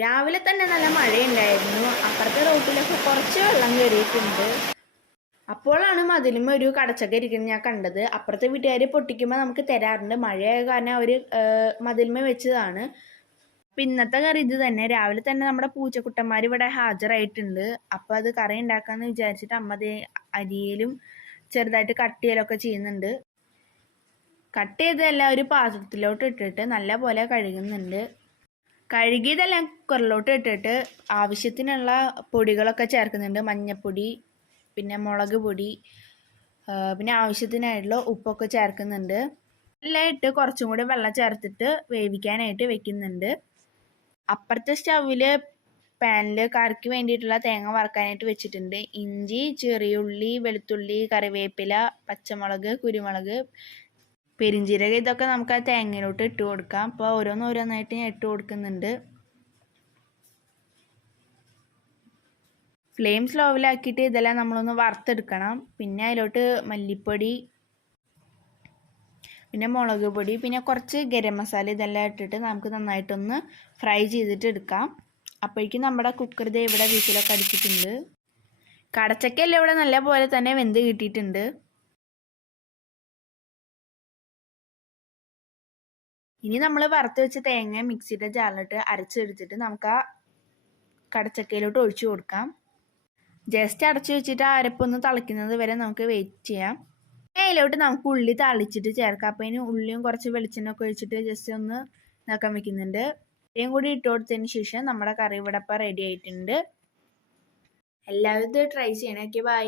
രാവിലെ തന്നെ നല്ല മഴയുണ്ടായിരുന്നു. അപ്പുറത്തെ റോട്ടിലൊക്കെ കുറച്ച് വെള്ളം കയറിയിട്ടുണ്ട്. അപ്പോഴാണ് മതിലുമ്മ ഒരു കടച്ചക്ക ഇരിക്കുന്നത് ഞാൻ കണ്ടത്. അപ്പുറത്തെ വീട്ടുകാർ പൊട്ടിക്കുമ്പോൾ നമുക്ക് തരാറുണ്ട്. മഴയായ കാരണം അവർ മതിലുമ്മ വെച്ചതാണ്. അപ്പം ഇന്നത്തെ കറി ഇത് തന്നെ. രാവിലെ തന്നെ നമ്മുടെ പൂച്ചക്കുട്ടന്മാർ ഇവിടെ ഹാജരായിട്ടുണ്ട്. അപ്പം അത് കറി ഉണ്ടാക്കാമെന്ന് വിചാരിച്ചിട്ട് അമ്മ അരിയിലും ചെറുതായിട്ട് കട്ട് ചെയ്യലൊക്കെ ചെയ്യുന്നുണ്ട്. കട്ട് ചെയ്തതെല്ലാം ഒരു പാത്രത്തിലോട്ട് ഇട്ടിട്ട് നല്ല പോലെ കഴുകുന്നുണ്ട്. കഴുകിയതെല്ലാം കുക്കറിലോട്ട് ഇട്ടിട്ട് ആവശ്യത്തിനുള്ള പൊടികളൊക്കെ ചേർക്കുന്നുണ്ട്. മഞ്ഞൾപ്പൊടി, പിന്നെ മുളക് പൊടി, പിന്നെ ആവശ്യത്തിനായിട്ടുള്ള ഉപ്പൊക്കെ ചേർക്കുന്നുണ്ട്. എല്ലാം ഇട്ട് കുറച്ചും കൂടി വെള്ളം ചേർത്തിട്ട് വേവിക്കാനായിട്ട് വെക്കുന്നുണ്ട്. അപ്പുറത്തെ സ്റ്റൗവിൽ പാനിൽ കറിക്ക് വേണ്ടിയിട്ടുള്ള തേങ്ങ വറുക്കാനായിട്ട് വെച്ചിട്ടുണ്ട്. ഇഞ്ചി, ചെറിയുള്ളി, വെളുത്തുള്ളി, കറിവേപ്പില, പച്ചമുളക്, കുരുമുളക്, പെരിഞ്ചീരകം ഇതൊക്കെ നമുക്ക് ആ തേങ്ങയിലോട്ട് ഇട്ട് കൊടുക്കാം. അപ്പോൾ ഓരോന്നോരോന്നായിട്ട് ഞാൻ ഇട്ട് കൊടുക്കുന്നുണ്ട്. ഫ്ലെയിം സ്ലോവിലാക്കിയിട്ട് ഇതെല്ലാം നമ്മളൊന്ന് വറുത്തെടുക്കണം. പിന്നെ അതിലോട്ട് മല്ലിപ്പൊടി, പിന്നെ മുളക് പൊടി, പിന്നെ കുറച്ച് ഗരം മസാല ഇതെല്ലാം ഇട്ടിട്ട് നമുക്ക് നന്നായിട്ടൊന്ന് ഫ്രൈ ചെയ്തിട്ട് എടുക്കാം. അപ്പോഴേക്കും നമ്മുടെ കുക്കർ ദേ ഇവിടെ വിസിലൊക്കെ അടിച്ചിട്ടുണ്ട്. കടച്ചക്കയെല്ലാം ഇവിടെ നല്ല പോലെ തന്നെ വെന്ത് കിട്ടിയിട്ടുണ്ട്. ഇനി നമ്മൾ വറുത്ത് വെച്ച തേങ്ങ മിക്സിയുടെ ജാറിലിട്ട് അരച്ചെടുത്തിട്ട് നമുക്ക് ആ കടച്ചക്കയിലോട്ട് ഒഴിച്ചു കൊടുക്കാം. ജസ്റ്റ് അടച്ചു വെച്ചിട്ട് ആ അരപ്പൊന്ന് തിളയ്ക്കുന്നത് വരെ നമുക്ക് വെയിറ്റ് ചെയ്യാം. അതിലോട്ട് നമുക്ക് ഉള്ളി താളിച്ചിട്ട് ചേർക്കാം. അപ്പം അതിന് ഉള്ളിയും കുറച്ച് വെളിച്ചെണ്ണ ഒക്കെ ഒഴിച്ചിട്ട് ജസ്റ്റ് ഒന്ന് ഇതാക്കാൻ വെക്കുന്നുണ്ട്. ഇത്രയും കൂടി ഇട്ട് കൊടുത്തതിന് ശേഷം നമ്മുടെ കറി ഇവിടെ ഇപ്പം റെഡി ആയിട്ടുണ്ട്. എല്ലാവരും ഇത് ട്രൈ ചെയ്യണേ. Okay, by.